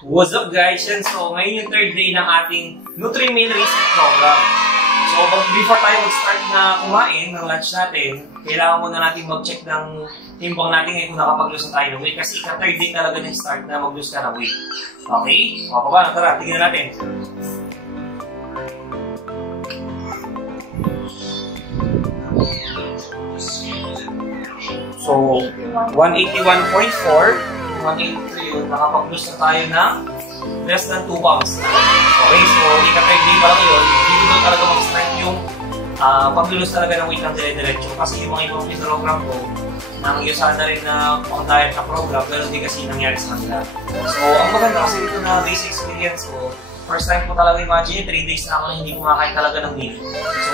What's up guys? So ngayon yung third day ng ating Nutri-Meal Reset Program. So before tayo mag-start na kumain ng lunch natin, kailangan muna natin mag-check ng timbang natin ngayon kung nakapag-lose na tayo ng weight. Kasi ika-third day talaga ng start na mag-lose ka ng weight. Okay? O pa, tara, tignan natin. So 181.4 183 yun, nakapag-lose na tayo ng less than 2 pounds na. Okay, so ika-third day pa lang yun, hindi doon talaga mag-start yung pag-lose talaga ng weight ng dire-diretso. Kasi yung mga ibang program ko, nangyusahan na rin na pang-diet na program, pero hindi kasi nangyari sa kanila. So, ang maganda kasi dito na basic experience ko, first time ko talaga imagine, 3 days na ako na hindi kumakain talaga ng meal. So,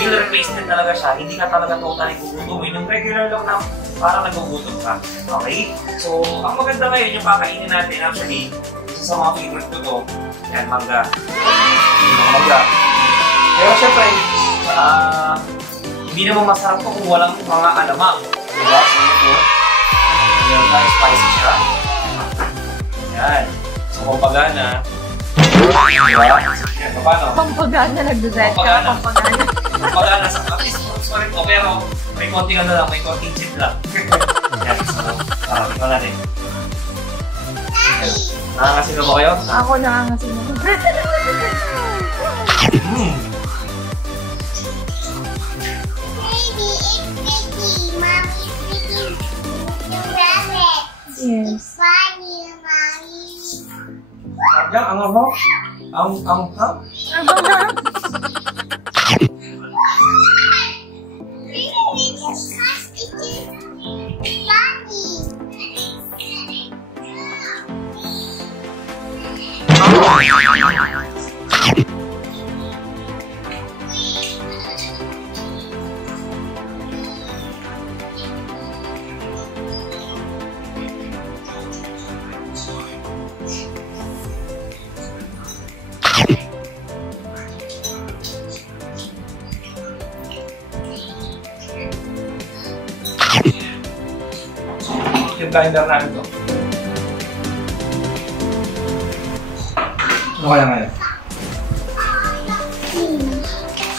meal replacement talaga siya, hindi ka talaga totally gugutumin. Yung regular lang na parang nagugutom ka. Okay? So, ang maganda ngayon yung kakainin natin, actually, isa sa mga favorite ko to, yan, mangga. Yung mangga. Pero syempre, hindi naman masarap to kung walang mga alamang. Diba? So, ito. Ayan, tayo, spicy siya. Yan. So, pampagana. Diba? Yan, paano? Pampagana, nagdudret ka. Pampagana. Pampagana. At least, sorry ko, pero may konting ano lang, may konting chip lang. Yan, so, ito natin. Nangangasin na ba kayo? Ako nangangasin na. Yes. Yang, ang ano? Ha? Yung grinder namin to. Ano kaya ngayon?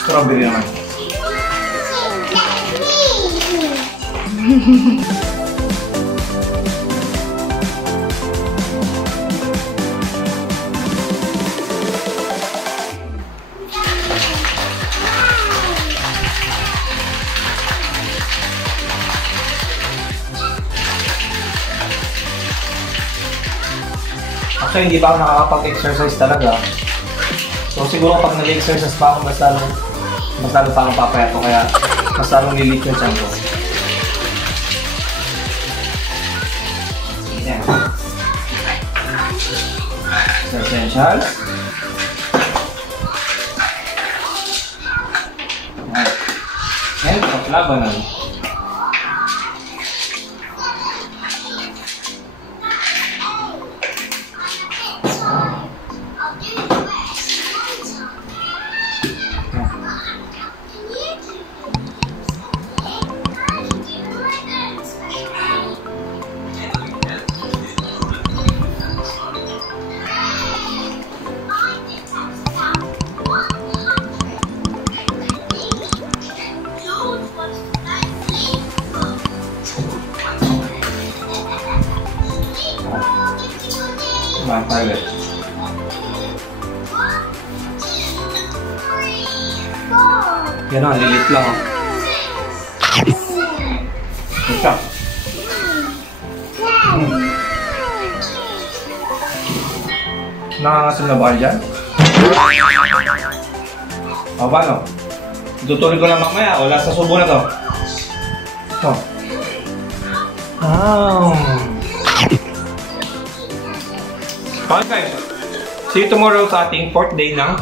Strawberry naman. Actually, hindi pa ako nakakapag-exercise talaga. So, siguro pag nag-exercise pa ako, mas lalo pa akong papayato. Kaya, mas lalong lilit yung tiyan ko. Yan. So, essential. Yan. And, labanan. Pilot. Yan o, lilit lang o. Ito. Nangangasim na ba kayo dyan? O, paano? Tutuloy ko lang mamaya. Wala sa subo na to. Ito. Okay guys, see you tomorrow sa ating 4th day ng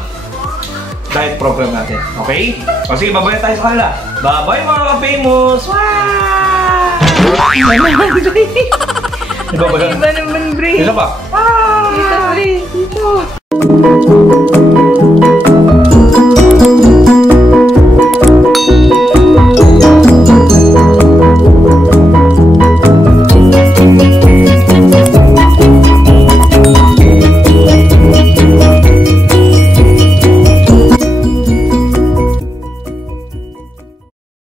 diet program natin. Okay? O sige, babay tayo sa kanila. Bye-bye mga ka-famous! Wow! Iba ba yan? Iba naman, Bri. Isa pa? Dito, Bri. Dito.